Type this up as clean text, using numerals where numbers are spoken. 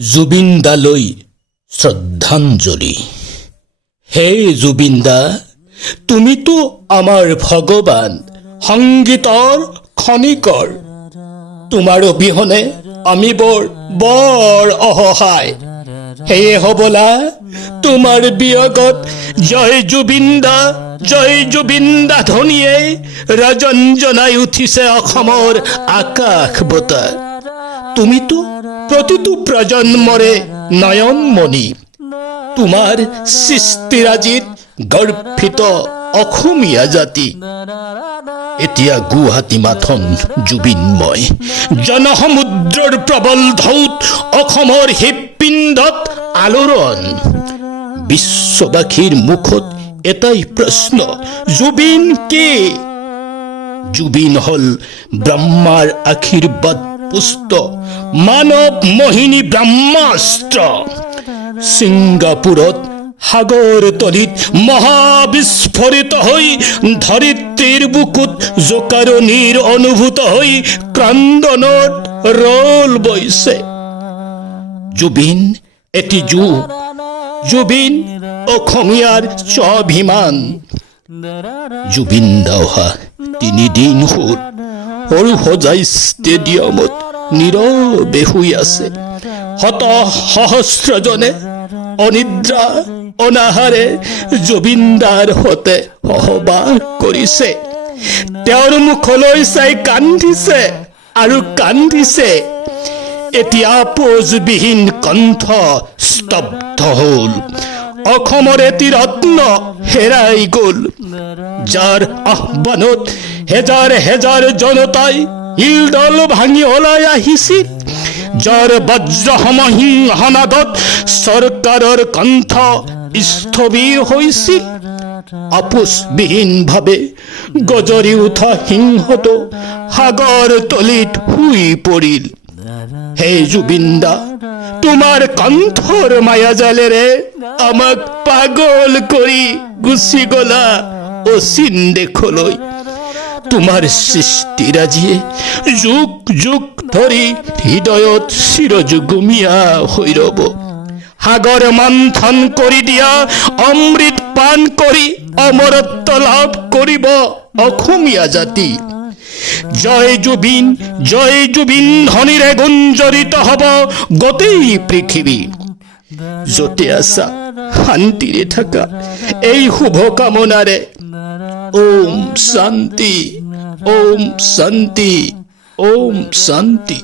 জুবিন দালৈ শ্রদ্ধাঞ্জলি। হে জুবিন দা, তুমি তো আমার ভগবান, সংগীতৰ খনিকৰ। তোমাৰ অবিহনে আমি বৰ অসহায়। সেয়ে হবলা তোমাৰ বিয়োগত জয় জুবিন দা, জয় জুবিন দা ধ্বনিয়ে ৰজনজনাই উঠিছে অসমৰ আকাশ বতাহ। তুমিতো প্ৰতিটো প্ৰজন্মৰে নয়নমণি। তোমাৰ সৃষ্টিৰাজিত গৰ্বিত অসমীয়া জাতি। এতিয়া গুৱাহাটী মাথন জুবিনময়। জনসমুদ্ৰৰ প্ৰবল ঢৌত অসমৰ হৃৎপিণ্ডত আলোড়ন। বিশ্ববাসীৰ মুখত এটাই প্ৰশ্ন, জুবিন কে? জুবিন হল ব্ৰহ্মাৰ আশীৰ্বাদ পুষ্ট মানৱ মোহিনী ব্ৰহ্মাস্ত্ৰ। ছিংগাপুৰত সাগৰ তলিত মহাবিস্ফোৰিত হৈ ধৰিত্ৰীৰ বুকুত জোকাৰণিৰ অনুভূত হৈ ক্ৰন্দনত ৰল বৈছে। জুবিন এটি যুগ, জুবিন অসমীয়াৰ স্বাভিমান। জুবিন দা অহা 3 দিন হ'ল সৰু সজাই ষ্টেডিয়ামত নীৰৱে শুই আছে। শত সহস্ৰজনে অনিদ্ৰা অনাহাৰে জুবিন দাৰ সতে সহবাস কৰিছে। তেওঁৰ মুখলৈ চাই কান্দিছে আৰু কান্দিছে। এতিয়া আপোচবিহীন কণ্ঠ স্তব্ধ হল। অসমৰ এটি ৰত্ন হেৰাই গল, যাৰ আহ্বানত হেজাৰ হেজাৰ জনতাই শিলডল ভাঙি ওলাই আহিছিল, যাৰ বজ্ৰসমহিংসনাদত চৰকাৰৰ কণ্ঠ স্থবিৰ হৈছিল। আপোচবিহীনভাৱে গজৰি উঠা সিংহটো সাগৰ তলিত শুই পৰিল। হে জুবিন দা, তোমাৰ কণ্ঠৰ মায়াজালেৰে আমাক পাগল কৰি গুচি গলা অচিন দেশলৈ। তোমাৰ সৃষ্টিৰাজিয়ে যুগ যুগ ধৰি হৃদয়ত চিৰযুগমীয়া হৈ ৰব। সাগৰ মন্থন কৰি দিয়া অমৃত পান কৰি অমৰত্ব লাভ কৰিব অসমীয়া জাতি। জয় জুবিন, জয় জুবিন ধ্বনিৰে গুঞ্জৰিত হব গোটেই পৃথিৱী। যতে আছা শান্তিৰে থাকা, এই শুভকামনাৰে। ওম শান্তি, ওম শান্তি, ওম শান্তি।